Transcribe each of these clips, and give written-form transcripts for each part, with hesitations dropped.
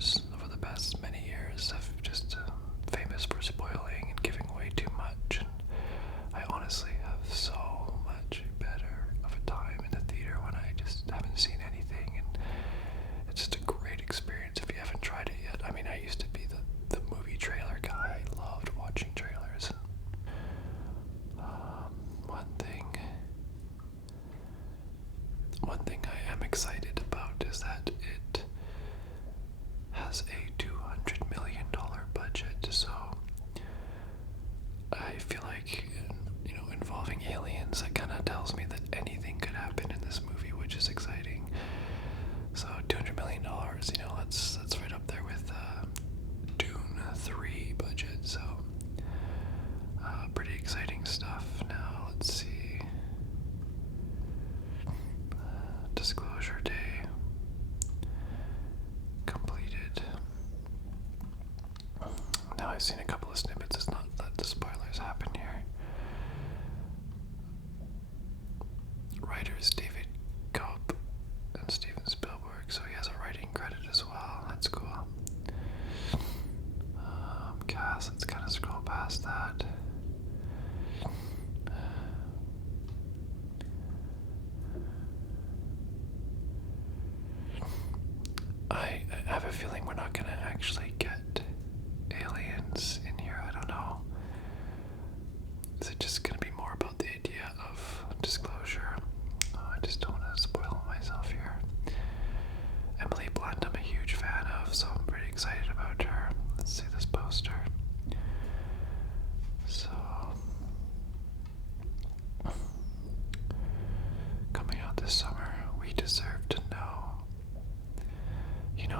trailers over the past many years have just famous for spoiling and giving away too much, and I honestly have so much better of a time in the theater when I just haven't seen anything, and it's just a great experience if you haven't tried it yet. I mean, I used to be the movie trailer guy. I loved watching trailers. One thing I am excited about is that it has a $200 million budget, so I feel like, involving aliens, that kind of tells me that anything could happen in this movie, which is exciting. So $200 million, that's right up there with Dune 3 budget, so pretty exciting stuff. Now, let's see. Disclosure day completed. Now I've seen a couple of snippets. It's not that the spoilers happen here. Writers David Kopp and Steven Spielberg, so he has a writing credit as well. That's cool. Cast, let's kind of scroll past that. I have a feeling we're not gonna actually get aliens in here. I don't know. Is it just gonna be more about the idea of disclosure? I just don't want to spoil myself here. Emily Blunt, I'm a huge fan of, so I'm pretty excited about her. Let's see this poster. So, coming out this summer, We Deserve to Know.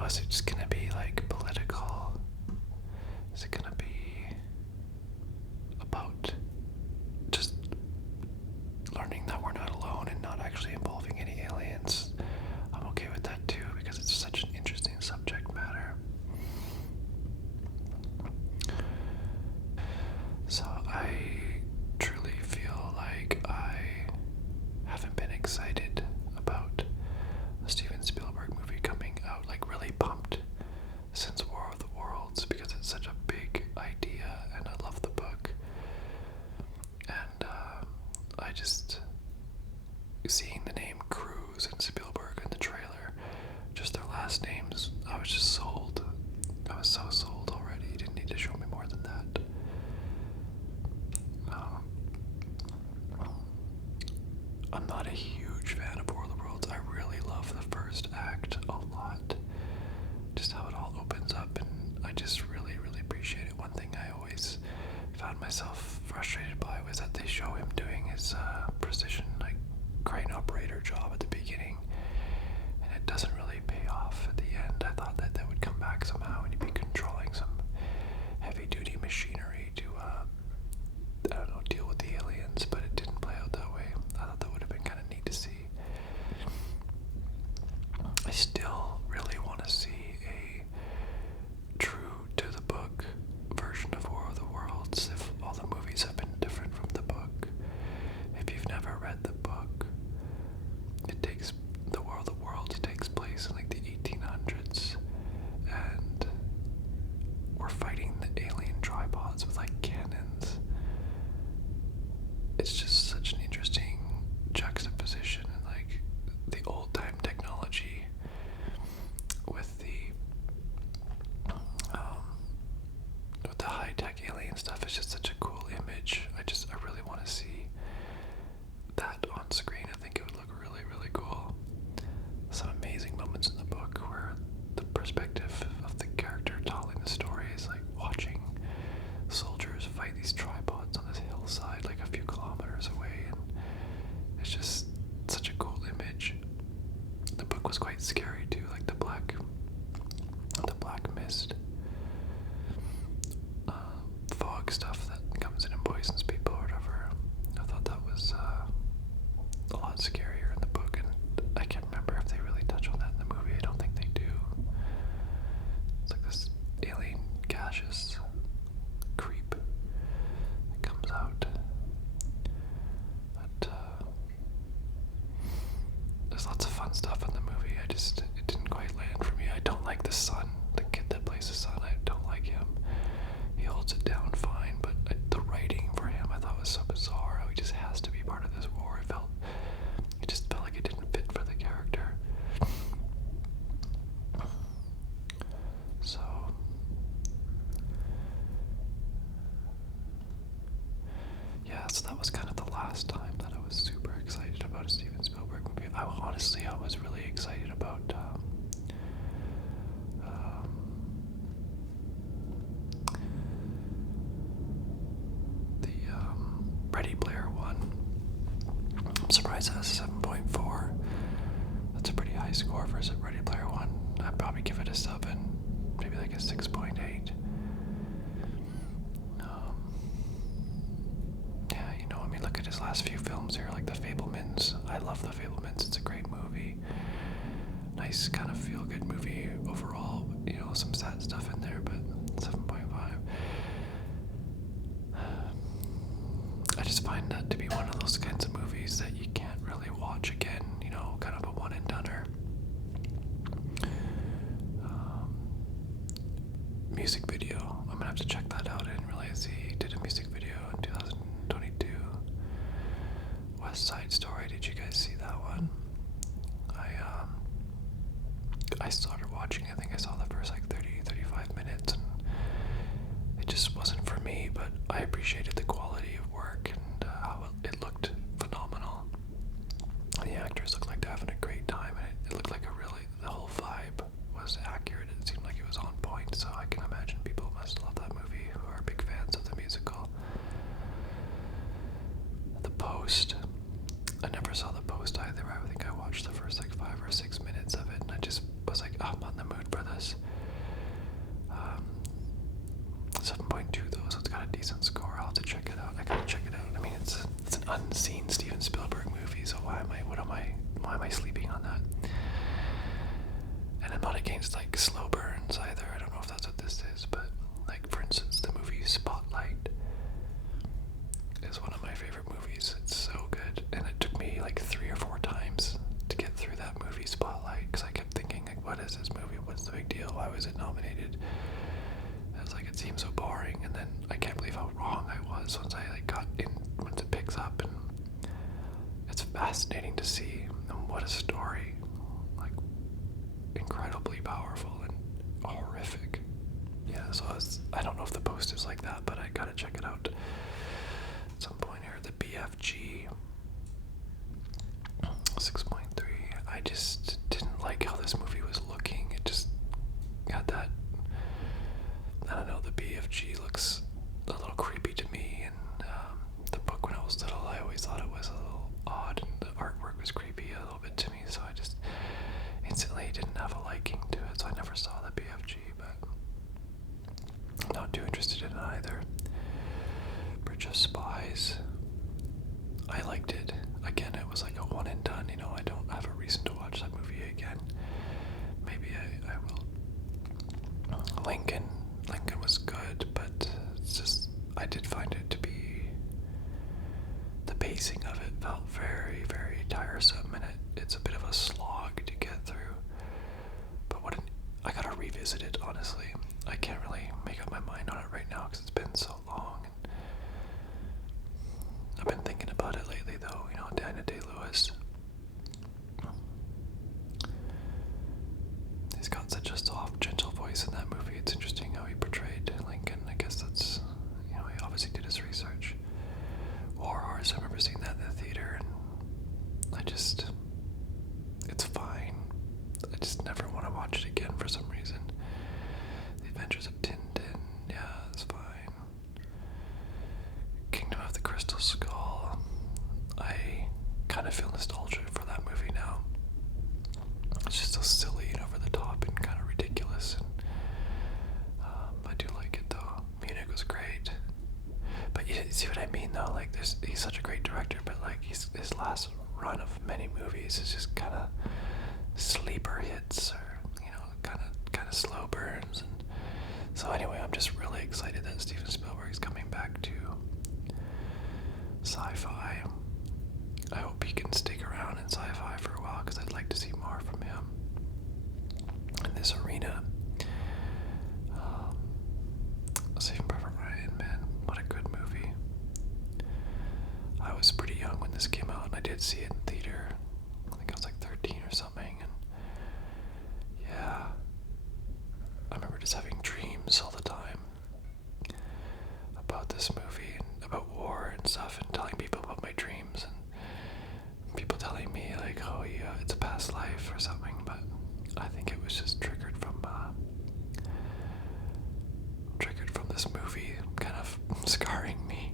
Is it just gonna be like political? Is it gonna be about just learning that we're not alone and not actually involving any aliens? I'm okay with that too, because it's such an interesting subject matter. So I truly feel like I haven't been excited about a Steven Spielberg movie coming out, like really pumped, since War of the Worlds, because it's such a big idea and I love the book. And I just, seeing the name Cruise and Spielberg in the trailer, just their last names, I was just sold. I was so sold already. You didn't need to show me more than that. I'm not a huge fan of War of the Worlds. I really love the first act a lot. Just how it all opens up, and I just really, really appreciate it. One thing I always found myself frustrated by was that they show him doing his precision, like, crane operator job at the beginning, and it doesn't really pay off at the end. I thought that would come back somehow, and he'd be controlling some heavy-duty machinery to, deal with the aliens, but it didn't play out that way. I thought that would have been kind of neat to see. I still really want to see a true to the book version of War of the Worlds, if all the movies have been different from the book. If you've never read the book, The War of the Worlds takes place in like the 1800s. 6.8. Yeah, I mean, look at his last few films here, like The Fabelmans. I love The Fabelmans. It's a great movie. Nice kind of feel-good movie overall. Some sad stuff in there, but 7.5. I just find that to be one of those kinds of movies that you can't really watch again, kind of a one-and-doneer. Music video. I'm gonna have to check that out. I didn't realize he did a music video in 2022. West Side Story. Did you guys see that one? I started watching. I think I saw the first 35 minutes, and it just wasn't for me. But I appreciated the quality of work and how it looked phenomenal. The actors looked like they're having a great time, and it looked like the whole vibe was accurate. It seemed like it was on point, so I can imagine people must love that movie who are big fans of the musical. The Post. I never saw The Post either. I think I watched the first 5 or 6 minutes of it, and I just was like, I'm on the mood for this. 7.2 though, so it's got a decent score. I'll have to check it out. I gotta check it out. I mean, it's an unseen Steven Spielberg movie, so why am I sleeping on that? And I'm not against slow burns either. I don't know if that's what this is, but for instance, the movie Spotlight is one of my favorite movies. It's so good, and it took me 3 or 4 times to get through that movie Spotlight, because I kept thinking, what is this movie? What's the big deal? Why was it nominated? I was it seems so boring, and then I can't believe how wrong I was once I got in, once it picks up, and it's fascinating to see, and what a story, incredibly powerful and horrific. Yeah, so I don't know if The Post is like that, but I gotta check it out at some point here. The BFG, 6.3. I just didn't like how this movie was looking. It just got that, I don't know, the BFG looks a little creepy to me, and the book when I was little, I always thought it was a little odd, and the artwork was creepy a little bit to me, so I just instantly didn't have a liking to it, so I never saw the BFG, but I'm not too interested in it either. Bridge of Spies. I liked it. Again, it was a one and done, I don't have a reason to watch that movie again. Maybe I will. Lincoln was good, but it's just, I did find it to be, the pacing of it felt very, very tiresome, and it's a bit of a slog to get through. But I gotta revisit it, honestly. I can't really make up my mind on it right now because it's been so long. And I've been thinking about it lately, though. Daniel Day-Lewis. He's got such a soft, gentle voice in that movie. It's interesting how he portrayed Lincoln. I guess that's, he obviously did his research. War Horse, I remember seeing that in the theater, and it's fine. I just never want to watch it again for some reason. The Adventures of Tintin, yeah, it's fine. Kingdom of the Crystal Skull. I kind of feel nostalgia for that movie now. It's just so silly and over the top and kind of ridiculous, and I do like it though. Munich was great, but you see what I mean though. He's such a great director, but his last run of many movies is just kind of sleeper hits, or kind of slow burns. And so anyway, I'm just really excited that Steven Spielberg is coming back to sci-fi. I hope he can stick around in sci-fi for a while, because I'd like to see more from him in this arena. Saving Private Ryan, man, what a good movie. I was pretty young when this came out, and I did see it in theater. I think I was 13 or something, and yeah, I remember just having dreams all the time about this movie and about war and stuff, and telling people about my dreams, and people telling me oh yeah, it's a past life or something, but I think it was just triggered from this movie kind of scarring me.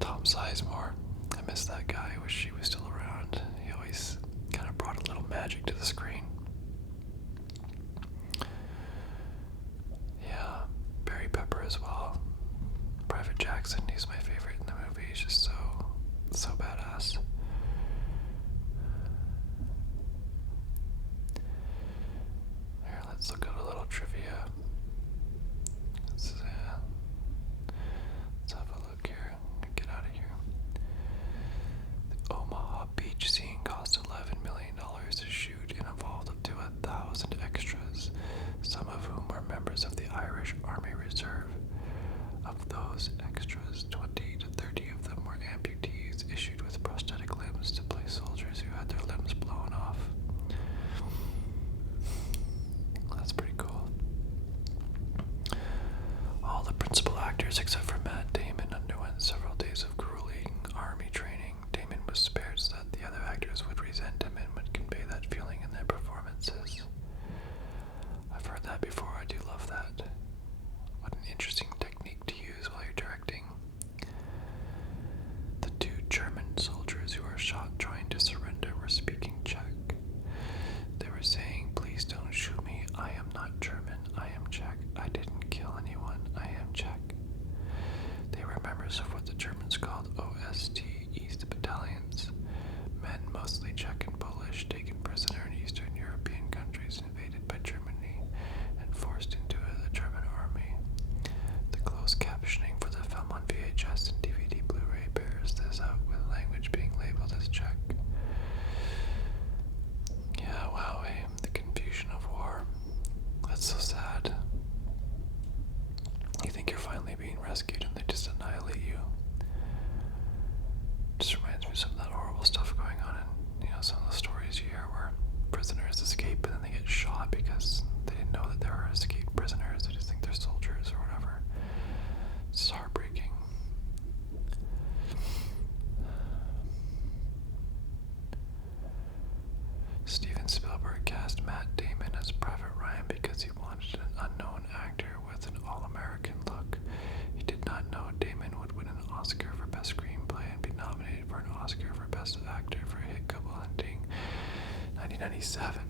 Tom Sizemore, I miss that guy. I wish he was still around. He always kind of brought a little magic to the screen. others except for Matt Damon underwent several days of grueling army training. Damon was spared so that the other actors would resent him and would convey that feeling in their performances. I've heard that before. I do love that. What an interesting technique to use while you're directing. The two German soldiers who were shot trying to surrender were speaking Czech. They were saying, "Please don't shoot me. I am not German. I am Czech. I didn't kill anyone. I am Czech." They were members of what the Germans called OST, East Battalions, men mostly Czech and Polish, taken prisoner in Eastern European countries invaded by Germany and forced into the German army. The closed captioning for the film on VHS and DVD Blu-ray bears this out, with language being labeled as Czech. Yeah, wow, the confusion of war. That's so sad. You think you're finally being rescued and they just annihilate you. Just reminds me of some of that horrible stuff going on in, some of the stories you hear where prisoners escape and then they get shot because they didn't know that they were escaped prisoners. They just think they're soldiers or whatever. It's heartbreaking. Steven Spielberg cast Matt Damon as Private Ryan because he wanted an unknown actor with an all-American look. He did not know Damon would win an Oscar for Best Screenplay and be nominated for an Oscar for Best Actor for Hit Couple Hunting 1997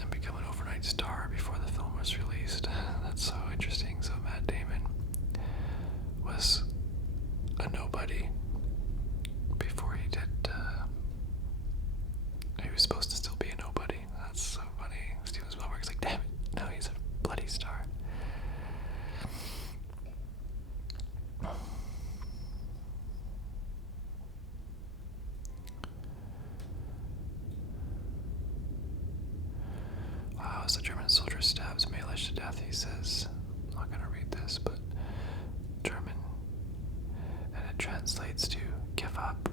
and become an overnight star before the film was released. That's so interesting. So Matt Damon was a nobody before he did. He was supposed to still be a nobody. That's so funny. Steven Spielberg's like, damn it, no, he's a bloody star. Wow, as the German soldier stabs Malish to death, he says, I'm not going to read this, but German, and it translates to, "Give up.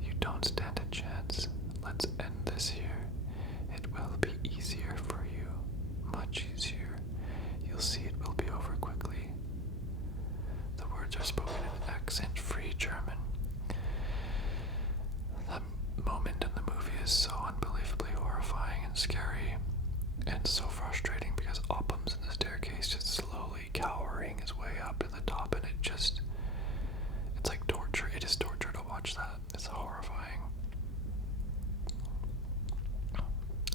You don't stand a chance. Let's end this here. It will be easier for you. Much easier. You'll see it will be over quickly." The words are spoken in accent-free German. That moment in the movie is so unbelievably horrifying and scary and so frustrating because Oppum's in the staircase just slowly cowering his way up to the top, and it's like torture. It is torture to watch that. It's horrifying.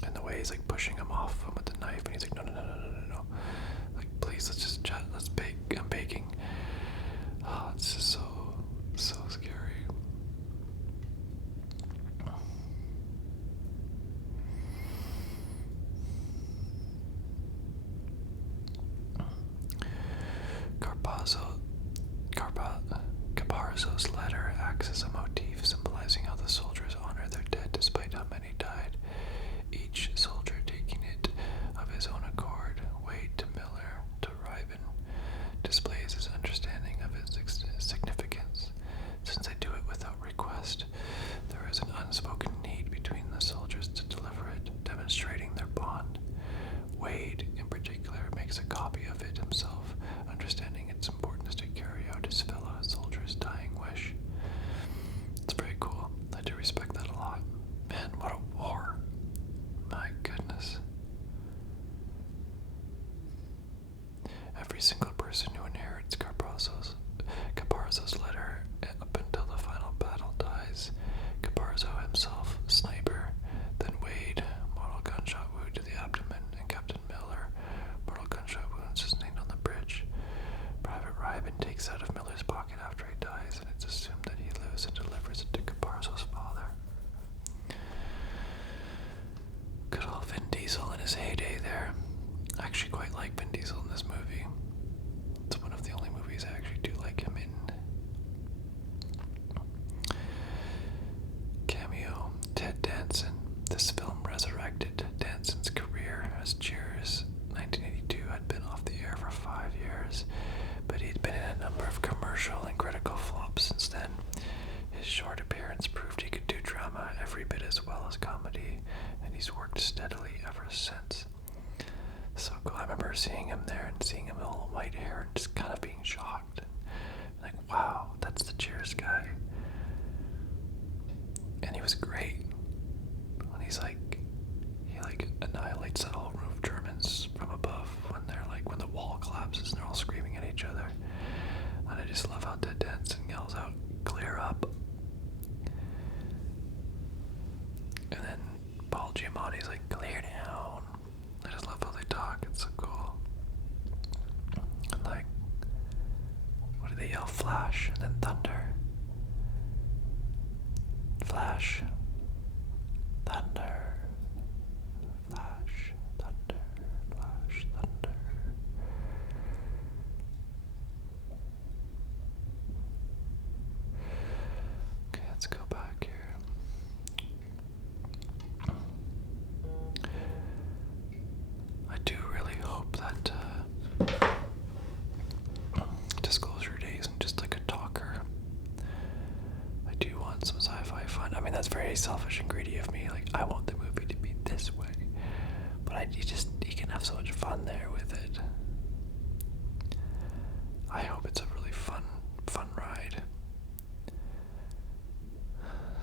And the way he's like pushing him off him with the knife, and he's like, no. Like, please, let's just chat. Let's bake. I'm baking. Oh, it's just so scary. Caparzo's letter acts as a motif symbolizing how the soldiers honor their dead despite how many died, each soldier taking it of his own accord. Wade to Miller to Ryben displays his understanding of its significance. Since they do it without request, there is an unspoken need between the soldiers to deliver it, demonstrating their bond. Wade, in particular, makes a copy of it himself, understanding its importance to carry out his fellow soldier's dying wish. It's very cool. I do respect that a lot. Man, what a war. My goodness. Every single person who inherits Caparzo's letter up until the final battle dies. Caparzo himself, sniper, then Wade, mortal gunshot wound to the abdomen, and Captain Miller, mortal gunshot wound sustained on the bridge. Private Ryben takes out of Miller's pocket after he dies, and it's assumed that he lives and delivers it to Caparzo's father. Good old Vin Diesel in his heyday there. I actually quite like Vin Diesel in this movie. It's one of the only movies I actually do like him in. Cameo, Ted Danson. This film resurrected Danson's career as Cheers. 1982 had been off the air for 5 years, but he'd been in a number of commercial and critical flops since then. His short appearance proved he could do drama every bit as well as comedy, and he's worked steadily ever since. So cool. I remember seeing him there and seeing Flash. Thunder. Flash. Thunder. Flash. Thunder. Okay, let's go back here. I do really hope that Disclosure Day isn't just like a talker. I do want some sci-fi fun. I mean, that's very selfish and greedy of me. Like, I want the movie to be this way, but you can have so much fun there with it. I hope it's a really fun ride.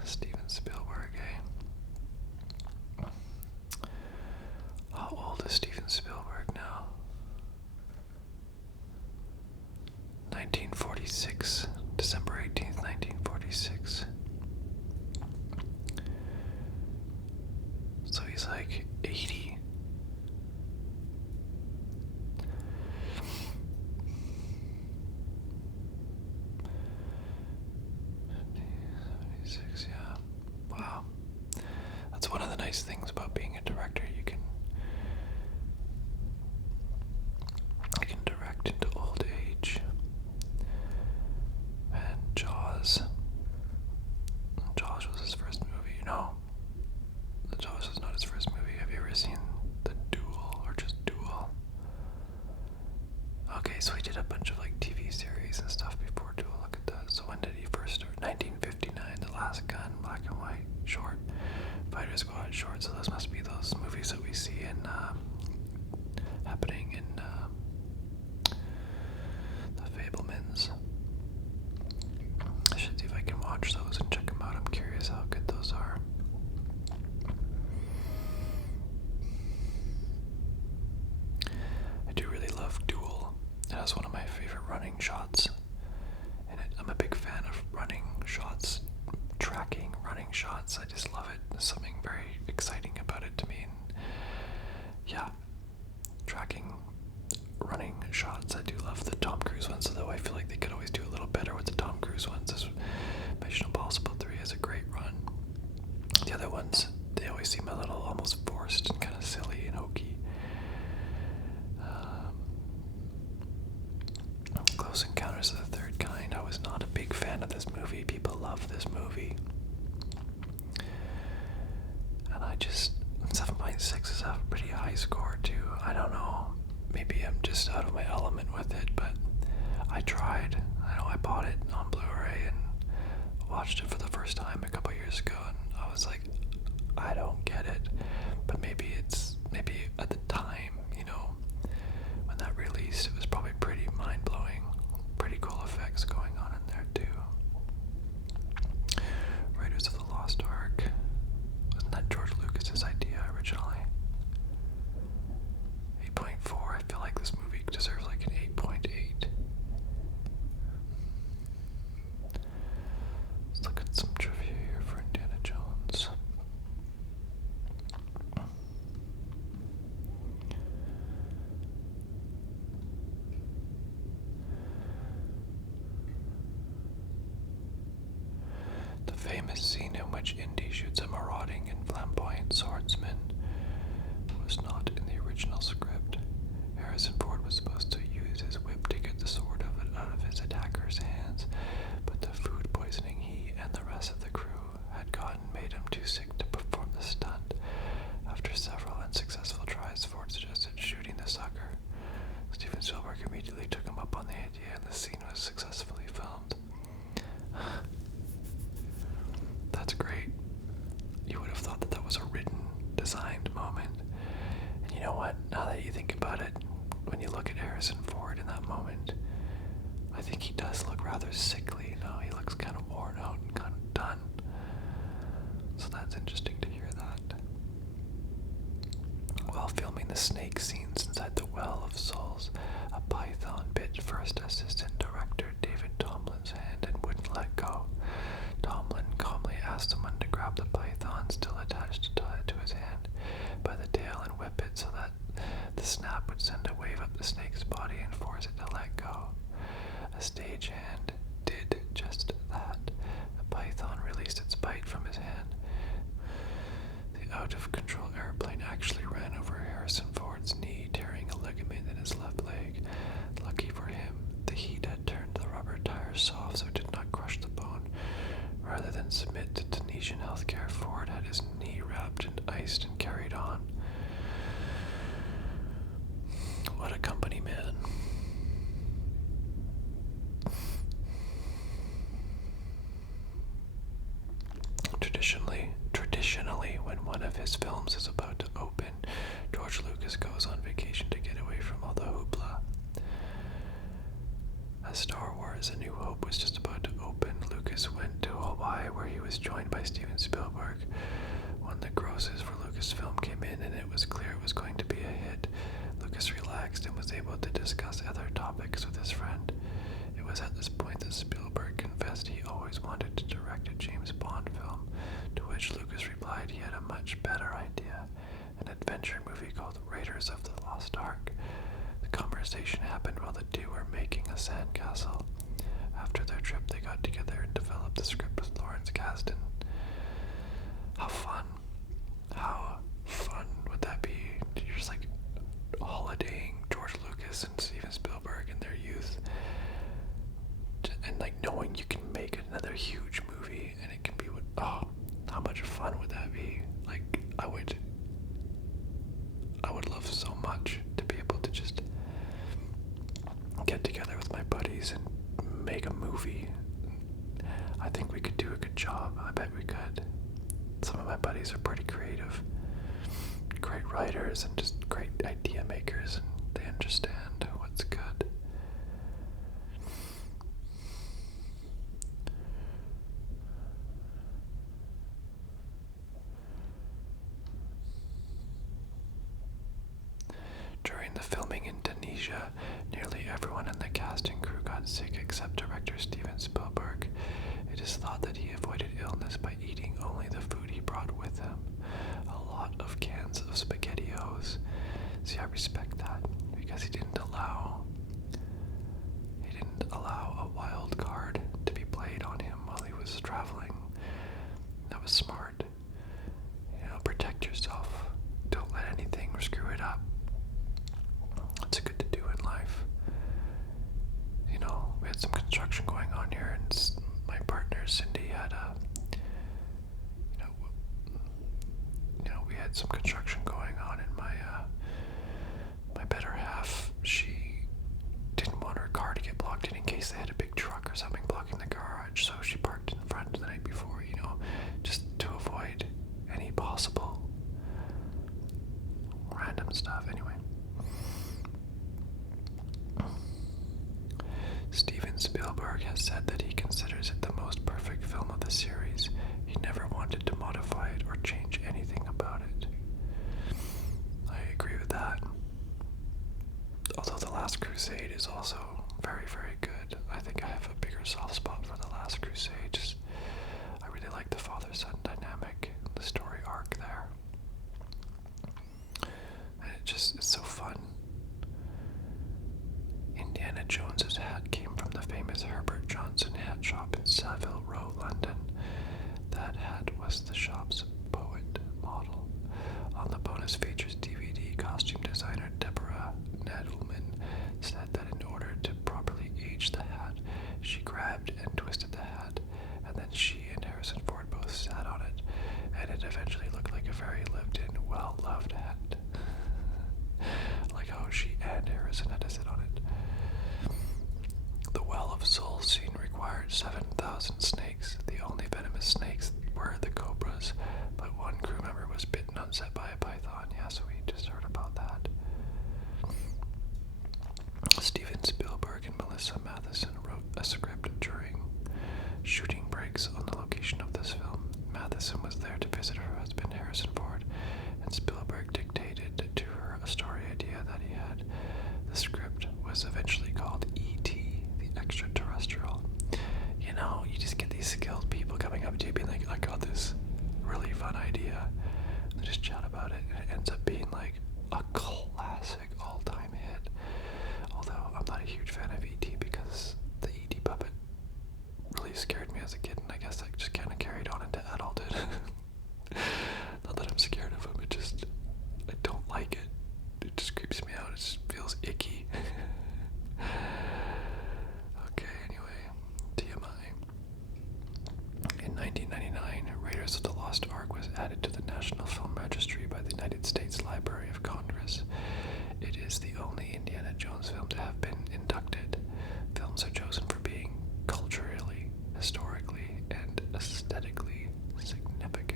Steven Spielberg, eh? How old is Steven Spielberg now? 1946, December 18th, 1946. So he's like 80. Yeah. Wow. That's one of the nice things about being a director. You can direct into old age. And Jaws was his first movie. No, Jaws was not his first movie. Have you ever seen The Duel or just Duel? Okay, so he did a bunch of like TV series and stuff before Duel. Look at that. So when did he first start? 1959, The Last Gun, black and white, short. Fighter Squad, short. So those must be those movies that we see in happening in The Fablemans. I should see if I can watch those and check them out. I'm curious how good those are. I do really love Duel. It has one of my favorite running shots in it. I'm a big fan of running shots, tracking running shots. I just love it. There's something very exciting about it to me. And yeah, tracking running shots. I do love the Tom Cruise ones, although I feel like they could always do a little better with the Tom Cruise ones. This Mission Impossible 3 has a great run. The other ones, they always seem a little almost forced and kind of silly and hokey. Close Encounters of the Third Kind. I was not a big fan of this movie. People love this movie. And I just, 7.6 is a pretty high score too. I don't know. Maybe I'm just out of my element with it, but I tried. I know I bought it on Blu-ray and watched it for the first time a couple years ago, and I was like, I don't get it. But maybe at the time, when that released, it was probably pretty mind-blowing. Pretty cool effects going on in there too. Raiders of the Lost Ark. Wasn't that George Lucas's idea originally? 8.4. I feel like this movie deserves like an 8.8. Let's look at some trivia here for Indiana Jones. The famous scene in which Indy shoots a marauding and flamboyant swordsman was not in the original script. Harrison Ford was supposed to use his whip to get the sword out of his attacker's hands, but the food poisoning he and the rest of the crew had gotten made him too sick to perform the stunt. After several unsuccessful tries, Ford suggested shooting the sucker. Steven Spielberg immediately took him up on the idea, and the scene was successfully filmed. That's great. You would have thought that was a written, designed moment. And you know what? Now that you think about it, when you look at Harrison Ford in that moment, I think he does look rather sickly. He looks kind of worn out and kind of done. So that's interesting to hear that. While filming the snake scenes inside the Well of Souls, a python bit first assistant director David Tomlin's hand and wouldn't let go. Tomlin calmly asked someone to grab the python still attached to his hand by the tail and whip it so that the snap would send a wave up the snake's body and force it to let go. A stagehand did just that. The python released its bite from his hand, Traditionally, when one of his films is about to open, George Lucas goes on vacation to get away from all the hoopla. As Star Wars: A New Hope was just about to open, Lucas went to Hawaii where he was joined by Steven Spielberg. When the grosses for Lucasfilm came in and it was clear it was going to be a hit, Lucas relaxed and was able to discuss other topics with his friend. It was at this point that Spielberg confessed he always wanted to direct a James Bond film, to which Lucas replied he had a much better idea, an adventure movie called Raiders of the Lost Ark. The conversation happened while the two were making a sandcastle. After their trip, they got together and developed the script with Lawrence Kasdan. How fun would that be? You're just like holidaying George Lucas and Steven Spielberg in their youth, and like knowing you can make another huge movie and it can be how much fun would that be? Like I would love so much to be able to just get together with my buddies and make a movie. I think we could do a good job. I bet we could. Some of my buddies are pretty creative, great writers, and just great idea makers, and they understand what's good. During the filming in Tunisia, nearly everyone in the cast and crew got sick except director Steven Spielberg. It is thought that he avoided illness by eating only the food he brought with him. A lot of cans of SpaghettiOs. See, I respect that, because he didn't allow a wild card to be played on him while he was traveling. That was smart. Protect yourself. Don't let anything screw it up. It's good to do in life. We had some construction going on here, and my partner Cindy had we had some construction going on, and my better half, she didn't want her car to get blocked in case they had a big truck or something blocking the garage, so she parked in front the night before, just to avoid any possible random stuff. Anyway, Steven Spielberg has said that he considers it the most perfect film of the series. He never wanted to modify it or change anything about it. I agree with that. Although The Last Crusade is also very, very good. I think I have a bigger soft spot for The Last Crusade. I really like the father-son dynamic, the story arc there. And it's so fun. Indiana Jones's hat came from the famous Herbert Johnson hat shop in Savile Row, London. That hat was the shop's poet model. On the bonus features DVD, costume designer Deborah Nadelman said that in order to properly age the hat, she grabbed and twisted the hat, and then she and Harrison Ford both sat on it, and it eventually looked like a very lived-in, well-loved hat. Like how she and Harrison had to sit on it. The Well of Souls scene required 7,000 snakes. The only venomous snakes were the cobras, but one crew member was bitten on set by a python. Yeah, so we just heard about that. Steven Spielberg and Melissa Matheson wrote a script during shooting breaks on the location of this film. Matheson was there to visit her husband Harrison Ford, and Spielberg dictated to her a story idea that he had. The script was eventually called E.T., the Extraterrestrial. You just get these skilled people coming up to you being like, I got this really fun idea. And they just chat about it, and it ends up being like a classic all-time hit. Although I'm not a huge fan of E.T. because the E.T. puppet really scared me as a kid, and I guess that just kind of carried on into adulthood. Not that I'm scared of him, I don't like it. It just creeps me out. It just feels icky. Okay, anyway, TMI. In 1999, Raiders of the Lost Ark was added to the National Film Registry by the United States Library of Congress. It is the only Indiana Jones film to have been inducted. Films are chosen for being culturally, historically, and aesthetically significant.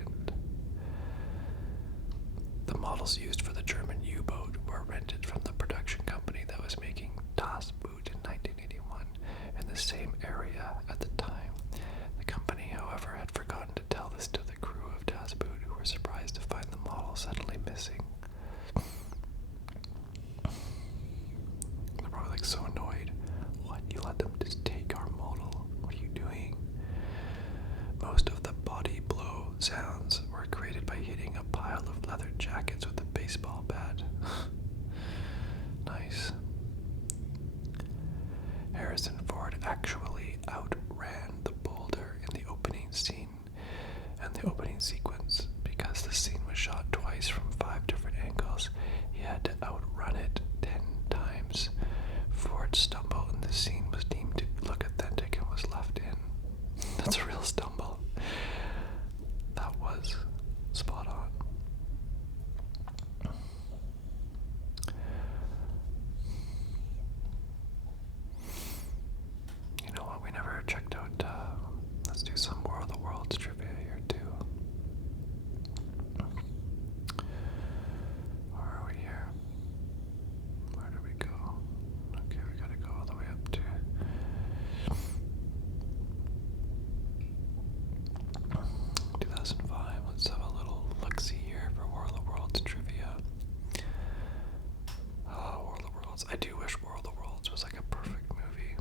I do wish War of the Worlds was like a perfect movie.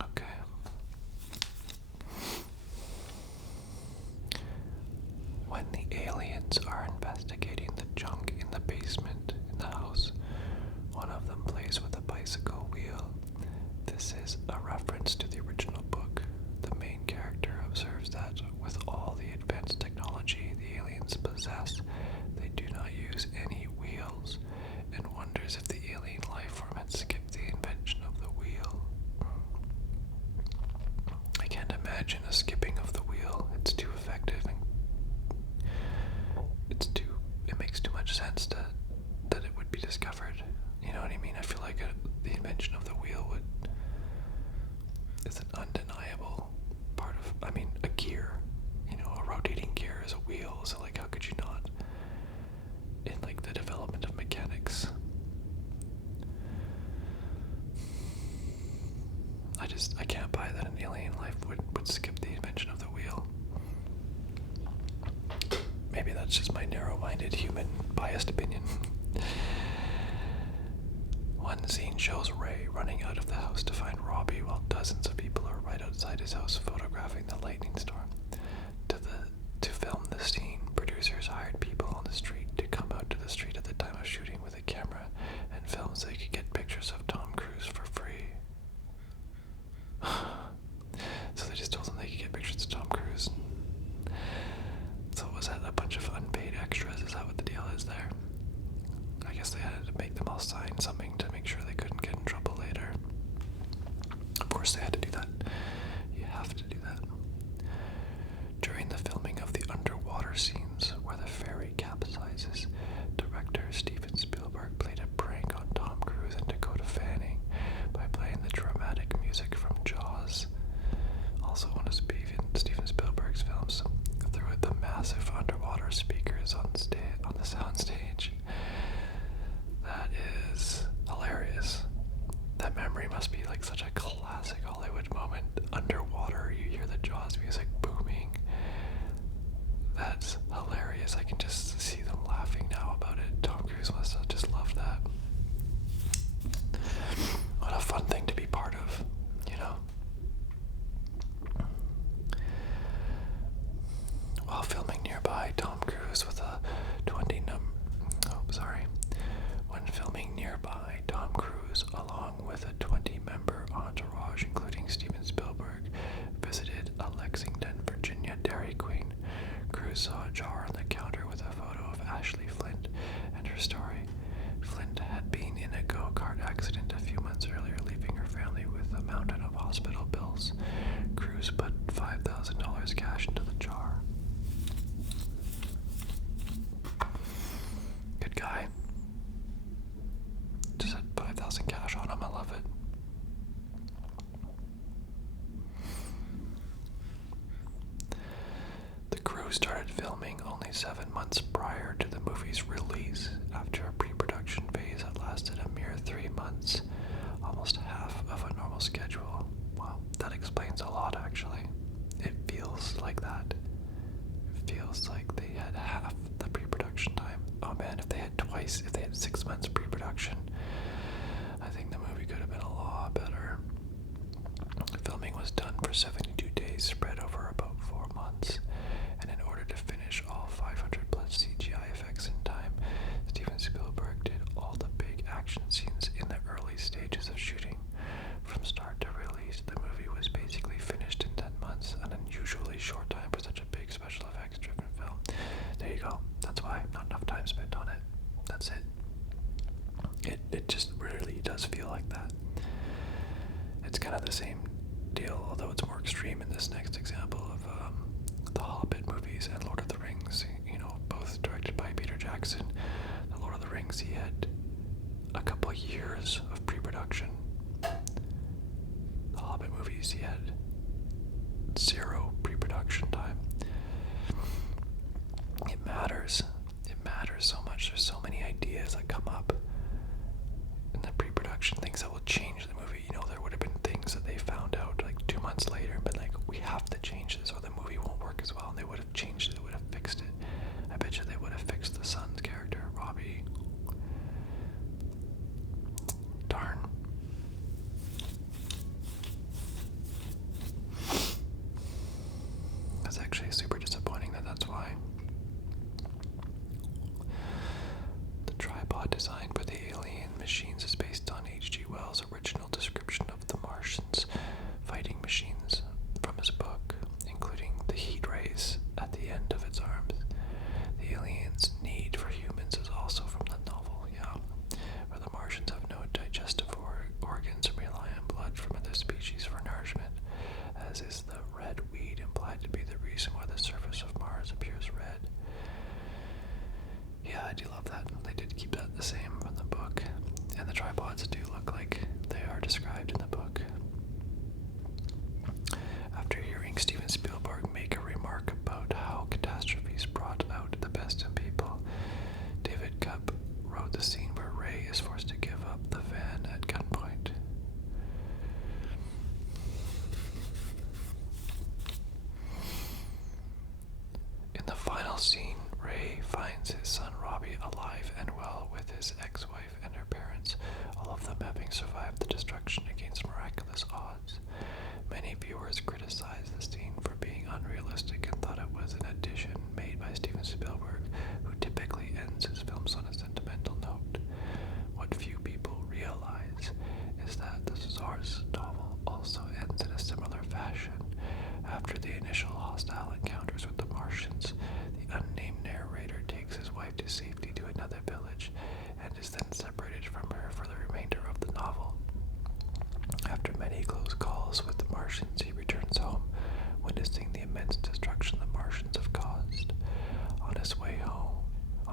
Okay. When the aliens are investigating the junk in the basement in the house, one of them plays with a bicycle wheel. This is a reference to the original book. The main character observes that with all the advanced technology the aliens possess, they do not use any wheels, and wonders if the alien life form had skipped the invention of the wheel. I can't imagine a skipping of the wheel. It's too effective and it makes too much sense that it would be discovered. You know what I mean? I feel like the invention of the wheel is an undeniable part of, a gear. A rotating gear is a wheel, so like how could you not? In like the development of mechanics. I can't buy that an alien life would skip the invention of the wheel. Maybe that's just my narrow-minded, human, biased opinion. One scene shows Ray running out of the house to find Robbie while dozens of people are right outside his house photographing the lightning storm. To film the scene, producers hired people on the street to come out to the street at the time of shooting with a camera and film so they could get pictures of Tom Cruise for free. So they just told them they could get pictures of Tom Cruise. So was that a bunch of unpaid extras? Is that what the deal is there? I guess they had to make them all sign something to make sure they couldn't get in trouble later. Of course they had to do that. You have to do that. During the filming of the underwater scenes where the ferry capsizes, director Steven Spielberg played a prank on Tom Cruise and Dakota Fanning by playing the dramatic music from Jaws. Also one of Steven Spielberg's films, threw the massive underwater speakers on the soundstage. That is hilarious. That memory must be like such a classic Hollywood moment. Underwater, you hear the Jaws music booming. That's hilarious. I can just see them laughing now about it. Tom Cruise must have just loved that. What a fun thing to be part of, While filming nearby, Tom Cruise with a When filming nearby, Tom Cruise, along with a 20-member entourage, including Steven Spielberg, visited a Lexington, Virginia Dairy Queen. Cruise saw a jar on the counter with a photo of Ashley Flint and her story. Flint had been in a go-kart accident a few months earlier, leaving her family with a mountain of hospital bills. Cruise put $5,000 cash into the jar. Good guy. Just had 5,000 cash on him. I love it. The crew started filming only 7 months prior to the movie's release, after a pre-production phase that lasted a mere 3 months, almost half of a normal schedule. Wow, that explains a lot, actually. It feels like that. It feels like they had half the pre-production time. Oh man, if they had 6 months pre-production, I think the movie could have been a lot better. Filming was done for 72 days, spread over about 4 months, and in order to finish all 500 plus CGI effects in time, Steven Spielberg did all the big action scenes in the early stages of shooting. From start to release, the movie was basically finished in 10 months, an unusually short time for such a big special effects driven film. There you go. That's why not enough time spent on it. That's it. It just really does feel like that. It's kind of the same deal, although it's more extreme in this next example of the Hobbit movies and Lord of the Rings, both directed by Peter Jackson. The Lord of the Rings, he had a couple of years of pre-production. The Hobbit movies, he had 0 pre-production time. It matters. It matters so much. There's so many ideas that come up in the pre-production, things that will change the movie. There would have been things that they found out like 2 months later and been like, we have to change this or the movie won't work as well, and they would have changed it, they would have fixed it. I bet you they would tripod designed for the alien machines is based on H.G. Wells' original description of the Martians' fighting machines from his book, including the heat rays at the end of its arms. The aliens' need for humans is also from the novel, where the Martians have no digestive organs and rely on blood from other species for nourishment, as is the red weed implied to be the reason why the surface of Mars appears red. Yeah, I do love that. They did keep that the same from the book, and the tripods do look like they are described in the book. After hearing Steven Spielberg make a remark about how catastrophes brought out the best in people, David Koepp wrote the scene where Ray is forced to give up the van at gunpoint. In the final scene, Ray finds his son Robbie alive and well with his ex-wife and her parents, all of them having survived the destruction against miraculous odds. Many viewers criticized the scene for being unrealistic and thought it was an addition made by Steven Spielberg, who typically ends his films on a sentimental note. What few people realize is that the Czar's novel also ends in a similar fashion. After the initial hostile encounters with the Martians, the unnamed narrator takes his wife to safety to another village and is then separated from her for the remainder of the novel. After many close calls with the Martians, he returns home, witnessing the immense destruction the Martians have caused. On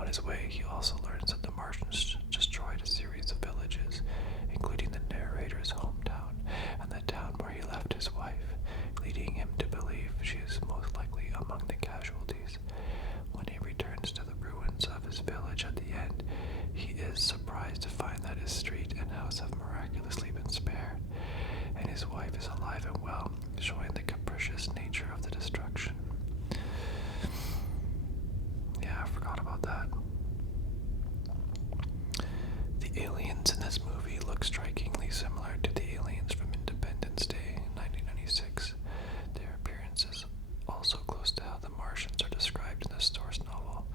his way, he also learns that the Martians destroyed a series of villages, including the narrator's hometown and the town where he left his wife, leading him to believe she is most likely among the casualties. When he returns to the ruins of his village at the end, he is surprised to find that his street and house have miraculously been spared, and his wife is alive and well, showing the capricious nature of the destruction. Yeah, I forgot about that. The aliens in this movie look strikingly similar to the aliens from Independence Day, 1996. Their appearance is also close to how the Martians are described in the source novel.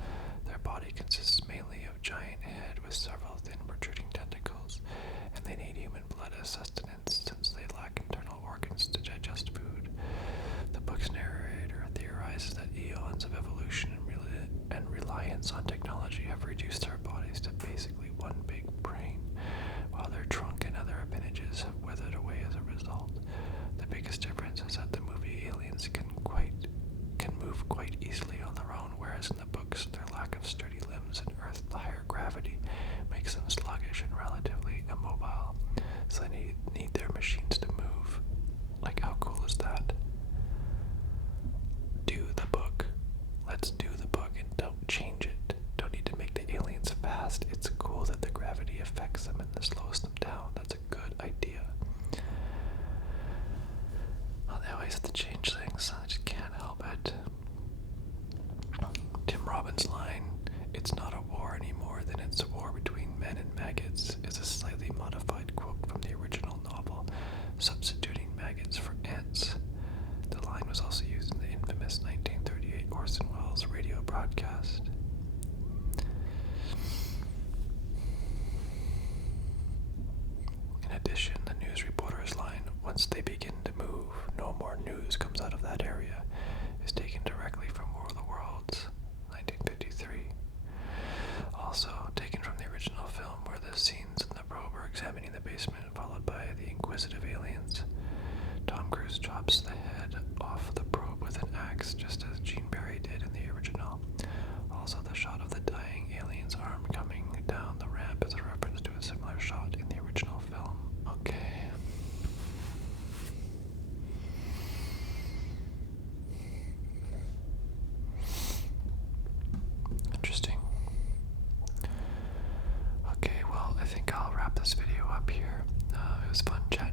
Their body consists mainly of giant head with several thin protruding tentacles, and they need human blood as sustenance since they lack internal organs to digest food. The book's narrator theorizes that eons of evolution and reliance on technology have reduced their bodies to basically one big brain, while their trunk and other appendages have withered away as a result. The biggest difference is that the movie aliens can move quite easily on their own, whereas in the books their lack of sturdy limbs and Earth's higher gravity makes them sluggish and relatively immobile, so they need their machines to move. Like, how cool is that? Do the book. Let's do the book and don't change it. Don't need to make the aliens fast. It's cool that the gravity affects them and slows them down. That's a good idea. Well, they always have to change things. I just can't help it. Tim Robbins' line, "It's not a war any more than it's a war between men and maggots," is a slightly modified quote from the original novel, substituting maggots for ants. The line was also used in the infamous 1938 Orson Welles radio broadcast. In addition, the news reporter's line, "Once they begin to move, no more news comes out of that area," is taken directly from War of the Worlds, 1953. Also taken from the original film, where the scenes in the probe are examining the basement, followed by the inquisitive aliens. Tom Cruise chops the head off the probe with an axe, just as Gene Barry did in the original. Also, the shot of the dying alien's arm coming down the ramp is a reference to a similar shot in the original film. Okay. Interesting. Okay, well, I think I'll wrap this video up here. It was fun chatting